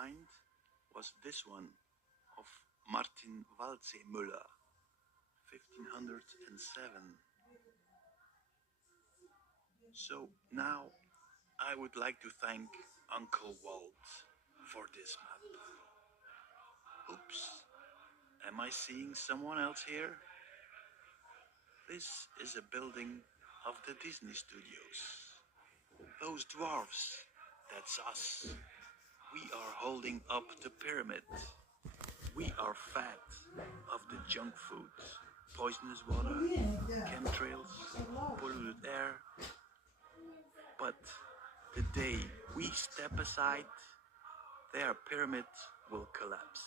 find was this one of Martin Waldseemüller, 1507. So now I would like to thank Uncle Walt for this map. Oops, am I seeing someone else here? This is a building of the Disney Studios. Those dwarfs, that's us. We are holding up the pyramid. We are fat of the junk food, poisonous water, chemtrails, polluted air. But the day we step aside, their pyramid will collapse.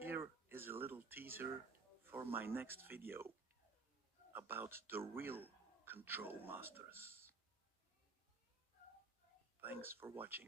Here is a little teaser for my next video about the real control masters. Thanks for watching.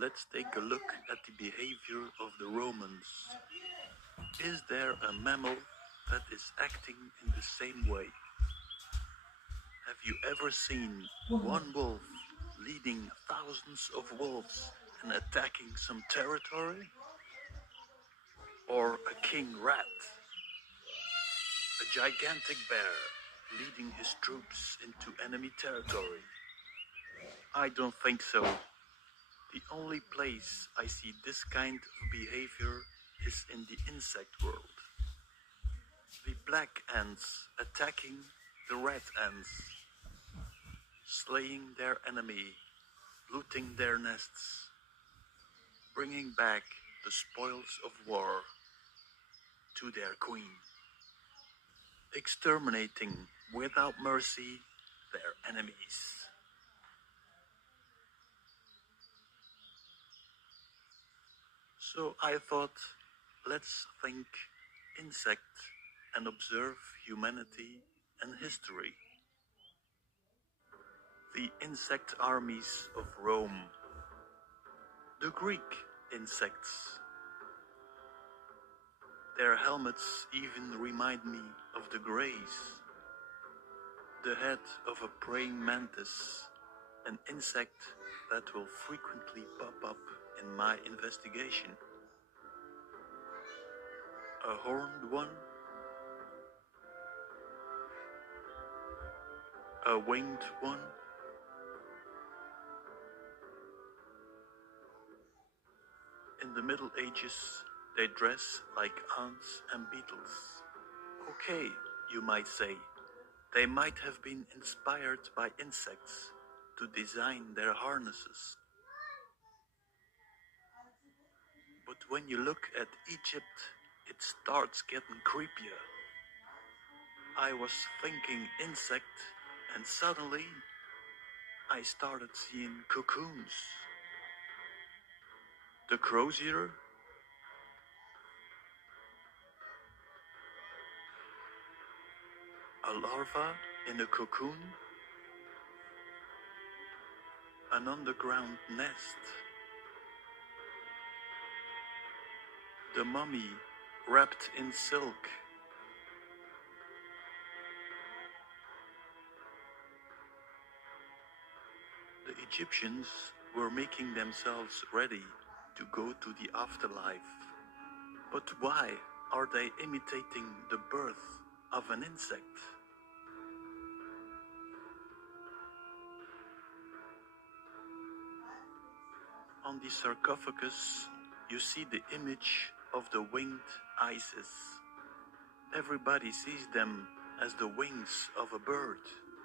Let's take a look at the behavior of the Romans. Is there a mammal that is acting in the same way? Have you ever seen one wolf leading thousands of wolves and attacking some territory? Or a king rat? A gigantic bear leading his troops into enemy territory? I don't think so. The only place I see this kind of behavior is in the insect world. The black ants attacking the red ants, slaying their enemy, looting their nests, bringing back the spoils of war to their queen, exterminating without mercy their enemies. So I thought, let's think insect and observe humanity and history. The insect armies of Rome. The Greek insects. Their helmets even remind me of the Greys. The head of a praying mantis, an insect that will frequently pop up in my investigation. A horned one, a winged one, in the Middle Ages they dress like ants and beetles. Okay, you might say, they might have been inspired by insects to design their harnesses. But when you look at Egypt, it starts getting creepier. I was thinking insect, and suddenly I started seeing cocoons. The crozier, a larva in a cocoon, an underground nest, the mummy wrapped in silk. The Egyptians were making themselves ready to go to the afterlife. But why are they imitating the birth of an insect? On the sarcophagus, You see the image of the winged ices. Everybody sees them as the wings of a bird.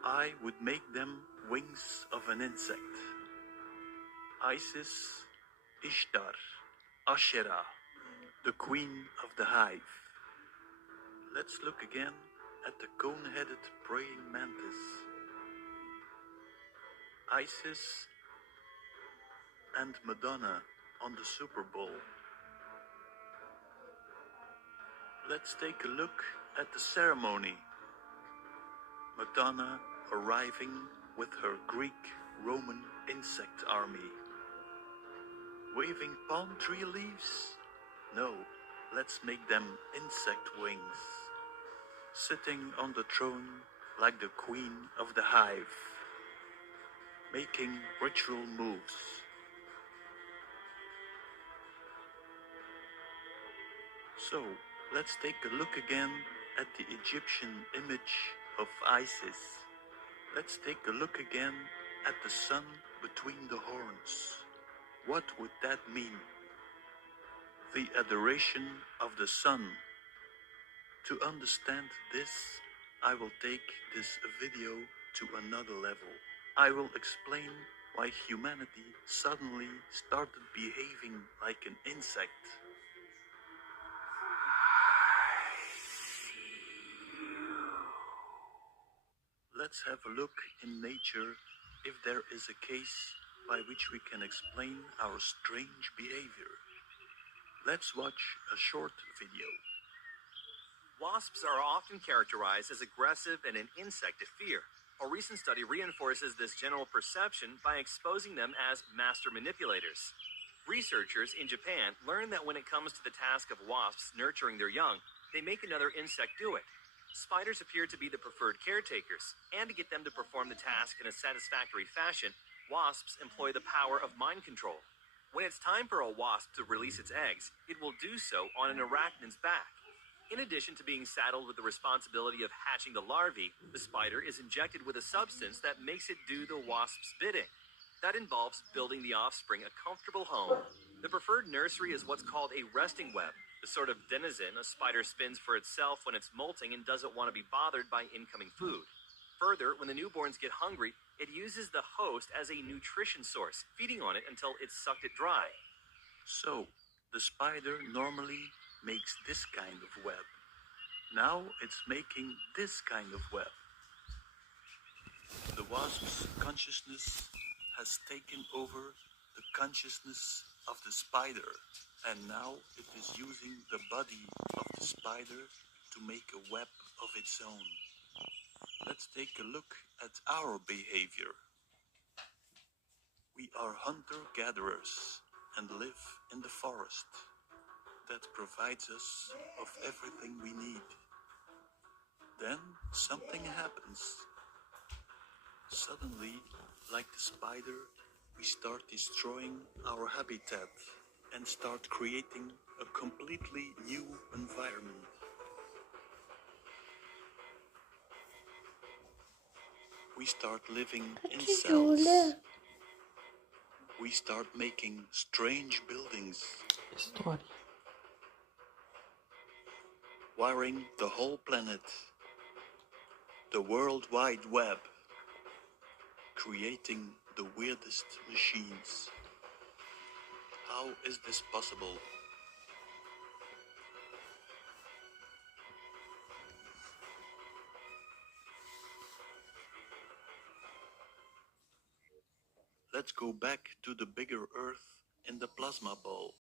I would make them wings of an insect. Isis, Ishtar, Asherah, the queen of the hive. Let's look again at the cone-headed praying mantis. Isis and Madonna on the Super Bowl. Let's take a look at the ceremony. Madonna arriving with her Greek-Roman insect army. Waving palm tree leaves? No, let's make them insect wings. Sitting on the throne like the queen of the hive. Making ritual moves. So, let's take a look again at the Egyptian image of Isis. Let's take a look again at the sun between the horns. What would that mean? The adoration of the sun. To understand this, I will take this video to another level. I will explain why humanity suddenly started behaving like an insect. Let's have a look in nature if there is a case by which we can explain our strange behavior. Let's watch a short video. Wasps are often characterized as aggressive and an insect to fear. A recent study reinforces this general perception by exposing them as master manipulators. Researchers in Japan learned that when it comes to the task of wasps nurturing their young, they make another insect do it. Spiders appear to be the preferred caretakers, and to get them to perform the task in a satisfactory fashion, wasps employ the power of mind control. When it's time for a wasp to release its eggs, it will do so on an arachnid's back. In addition to being saddled with the responsibility of hatching the larvae, the spider is injected with a substance that makes it do the wasp's bidding. That involves building the offspring a comfortable home. The preferred nursery is what's called a resting web, the sort of denizen a spider spins for itself when it's molting and doesn't want to be bothered by incoming food. Further, when the newborns get hungry, it uses the host as a nutrition source, feeding on it until it's sucked it dry. So, the spider normally makes this kind of web. Now it's making this kind of web. The wasp's consciousness has taken over the consciousness of the spider, and now it is using the body of the spider to make a web of its own. Let's take a look at our behavior. We are hunter-gatherers and live in the forest. That provides us of everything we need. Then something happens. Suddenly, like the spider, we start destroying our habitat and start creating a completely new environment. We start living in cells. We start making strange buildings. Wiring the whole planet. The World Wide Web. Creating the weirdest machines. How is this possible? Let's go back to the bigger Earth in the plasma ball.